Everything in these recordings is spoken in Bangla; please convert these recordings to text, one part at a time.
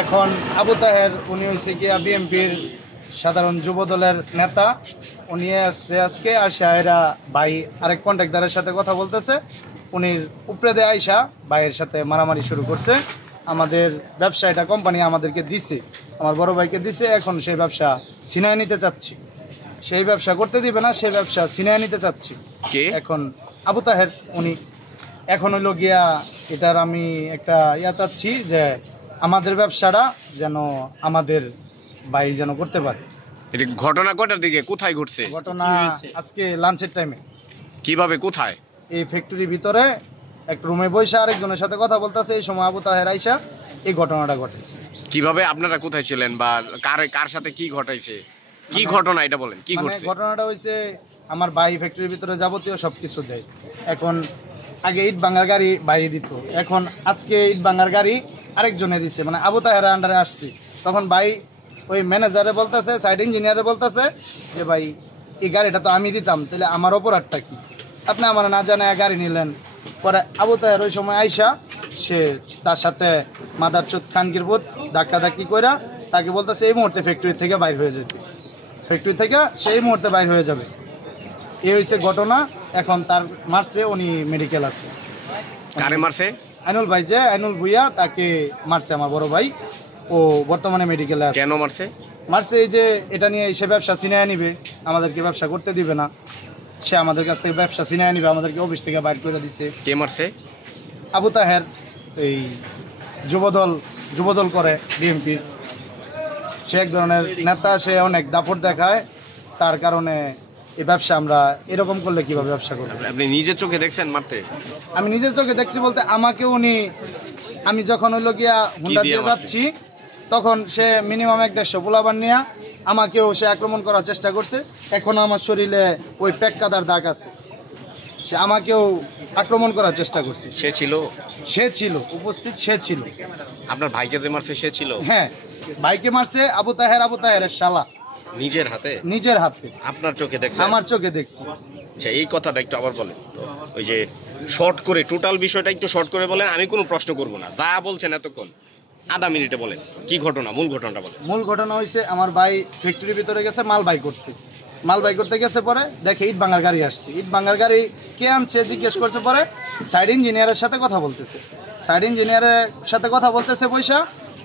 এখন আবু তাহের উনি হয়েছে গিয়া বিএনপির সাধারণ যুব দলের নেতা। উনি আসছে আজকে আয়সা এরা ভাই আরেক কন্ট্রাক্টরের সাথে কথা বলতেছে। উনি উপরে দিয়ে আয়সা ভাইয়ের সাথে মারামারি শুরু করছে। আমাদের ব্যবসা এটা কোম্পানি আমাদেরকে দিছে, আমার বড় ভাইকে দিছে। এখন সেই ব্যবসা ছিনায় নিতে চাচ্ছি, সেই ব্যবসা করতে দিবে না, সেই ব্যবসা ছিনায় নিতে চাচ্ছি। এখন আবু তাহের উনি এখন হইল গিয়া এটার আমি একটা চাচ্ছি যে আমাদের ব্যবসাটা যেন আমাদের ভাই যেন করতে পারে। এটা ঘটনা কটার দিকে কোথায় ঘটছে? ঘটনা আজকে লাঞ্চের টাইমে। কিভাবে কোথায়? এই ফ্যাক্টরির ভিতরে এক রুমে বসে আরেকজনের সাথে কথা বলতেছে, এই সময় আবু তাহের আইসা এই ঘটনাটা ঘটেছে। কিভাবে আপনারা কোথায় ছিলেন বা কার সাথে কি ঘটাইছে, কি ঘটনা এটা বলেন, কি ঘটছে? ঘটনাটা হইছে আমার ভাই ফ্যাক্টরির ভিতরে যাবতীয় সবকিছু দেয়। এখন আগে ইট ভাঙার গাড়ি বাইরে দিত, এখন আজকে ইট ভাঙার গাড়ি আরেকজনে দিছে, মানে আবু তাহের আন্ডারে আসছে। তখন ভাই ওই ম্যানেজারে বলতেছে, সাইড ইঞ্জিনিয়ারে বলতেছে যে ভাই এই গাড়িটা তো আমি দিতাম, তাহলে আমার অপরাধটা কি? আপনি আমার না জানে গাড়ি নিলেন। পরে আবু তাহের ওই সময় আইসা সে তার সাথে মাদার চোদ খানকির বোধ ধাক্কাধাক্কি কইরা তাকে বলতেছে এই মুহূর্তে ফ্যাক্টরি থেকে বাইর হয়ে যেতে, ফ্যাক্টরি থেকে সেই মুহূর্তে বাইর হয়ে যাবে। এই হয়েছে ঘটনা। এখন তার মারছে, উনি মেডিকেল আছে। কারে মারছে? আইনুল ভাই, যে আইনুল ভুইয়া, তাকে মারছে আমার বড় ভাই। ও বর্তমানে মেডিকেলে আছে। কেন মারছে? মারছে এই যে এটা নিয়ে সে ব্যবসা ছিনায় নিবে, আমাদেরকে ব্যবসা করতে দিবে না। সে আমাদের কাছ থেকে ব্যবসা ছিনায় নিবে, আমাদেরকে অফিস থেকে বাইর করে দিছে। কে মারছে? আবু তাহের এই যুবদল করে বিএনপির, সে এক ধরনের নেতা, সে অনেক দাপট দেখায়। তার কারণে এই ব্যবসা আমরা এরকম করলে কিভাবে ব্যবসা করবো? আপনি নিজের চোখে দেখছেন মারতে? আমি নিজের চোখে দেখছি বলতে আমাকে উনি, আমি যখন হইল গিয়া হুন্ডা দিয়ে যাচ্ছি তখন সে মিনিমাম 1-150 পোলাবান নিয়ে আমাকেও সে আক্রমণ করার চেষ্টা করছে। এখন আমার শরীরে ওই পেক্কাদার দাগ আছে, সে আমাকেও আক্রমণ করার চেষ্টা করছে। সে ছিল উপস্থিত, সে ছিল। আপনার ভাইকে যে মারছে সে ছিল? হ্যাঁ, ভাইকে মারছে আবু তাহেরের শালা, নিজের হাতে। আপনার চোখে দেখছেন? আমার চোখে দেখছি। আচ্ছা, এই কথাটা একটু আবার বলেন তো, ওই যে শর্ট করে টোটাল বিষয়টা একটু শর্ট করে বলেন। আমি কোনো প্রশ্ন করব না, যা বলছেন এতক্ষণ আধা মিনিটে বলেন। কি ঘটনা, মূল ঘটনাটা বলেন। মূল ঘটনা হয়েছে আমার ভাই ফ্যাক্টরির ভিতরে গেছে মাল বাই করতে গেছে। পরে দেখে ইট ভাঙার গাড়ি আসছে। ইট ভাঙার গাড়ি কে আনছে জিজ্ঞেস করছে। পরে সাইড ইঞ্জিনিয়ারের সাথে কথা বলতেছে, পয়সা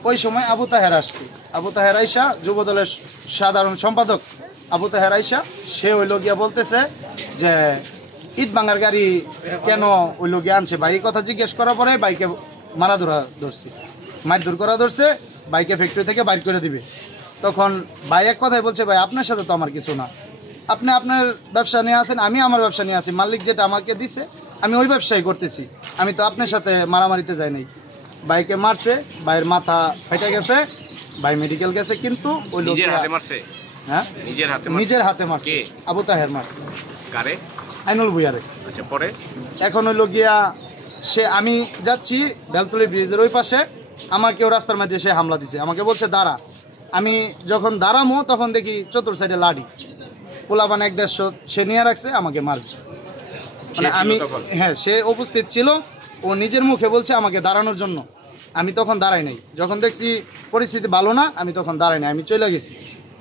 ওই সময় আবু তাহের আসছে। আবু তাহের আইসা যুবদলের সাধারণ সম্পাদক আবু তাহের আইসা, সে ওই লগিয়া বলতেছে যে ইট ভাঙার গাড়ি কেন ওই লগিয়া আনছে। ভাই কথা জিজ্ঞেস করার পরে বাইকে মারধর করা ধরছে, বাইকে ফ্যাক্টরি থেকে বাইর করে দিবে। তখন ভাই এক কথাই বলছে, ভাই আপনার সাথে তো আমার কিছু না, আপনি আপনার ব্যবসা নিয়ে আসেন, আমি আমার ব্যবসা নিয়ে আসি। মালিক যেটা আমাকে দিছে আমি ওই ব্যবসায় করতেছি, আমি তো আপনার সাথে মারামারিতে যাই নাই। বাইকে মারছে, ভাইয়ের মাথা ফেটে গেছে, ভাই মেডিকেল গেছে। কিন্তু ওই লোক হ্যাঁ নিজের হাতে মারছে। আবু তাহের মারছে। কারে? আইনুল ভুইয়ারে। আচ্ছা, পরে এখন ওই লোক গিয়া সে, আমি যাচ্ছি বেলতলি ব্রিজের ওই পাশে, আমাকেও রাস্তার মধ্যে সে হামলা দিছে। আমাকে বলছে দাঁড়া। আমি যখন দাঁড়ামো তখন দেখি চতুর সাইডে লাঠি, পোলাবান 1-150 সে নিয়ে রাখছে, আমাকে মারছে। মানে আমি, হ্যাঁ, সে উপস্থিত ছিল। ও নিজের মুখে বলছে আমাকে দাঁড়ানোর জন্য। আমি তখন দাঁড়াই নাই। যখন দেখছি পরিস্থিতি ভালো না, আমি তখন দাঁড়াই নাই, আমি চলে গেছি।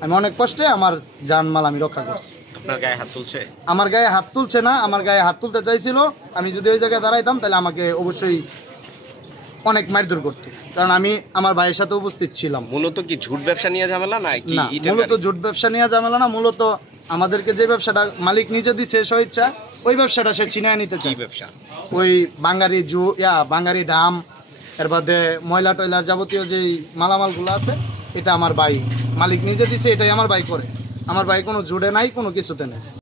আমি অনেক কষ্টে আমার জানমাল আমি রক্ষা করছি। আপনার গায়ে হাত তুলছে? আমার গায়ে হাত তুলছে না, আমার গায়ে হাত তুলতে চাইছিল। আমি যদি ওই জায়গায় দাঁড়াইতাম তাহলে আমাকে অবশ্যই অনেক মারধর করতো, কারণ আমি আমার ভাইয়ের সাথে উপস্থিত ছিলাম। মূলত কি ঝুট ব্যবসা নিয়ে ঝামেলা? না, মূলত ঝুট ব্যবসা নিয়ে ঝামেলা না, মূলত আমাদেরকে যে ব্যবসাটা মালিক নিজে দিছে স্বেচ্ছা, ওই ব্যবসাটা সে ছিনায় নিতে চায়। ব্যবসা ওই বাঙারি ডাম, এর বাদে ময়লা টয়লার যাবতীয় যেই মালামালগুলো আছে, এটা আমার ভাই মালিক নিজে দিছে, এটাই আমার ভাই করে। আমার ভাই কোনো জুড়ে নাই, কোনো কিছুতে নেই।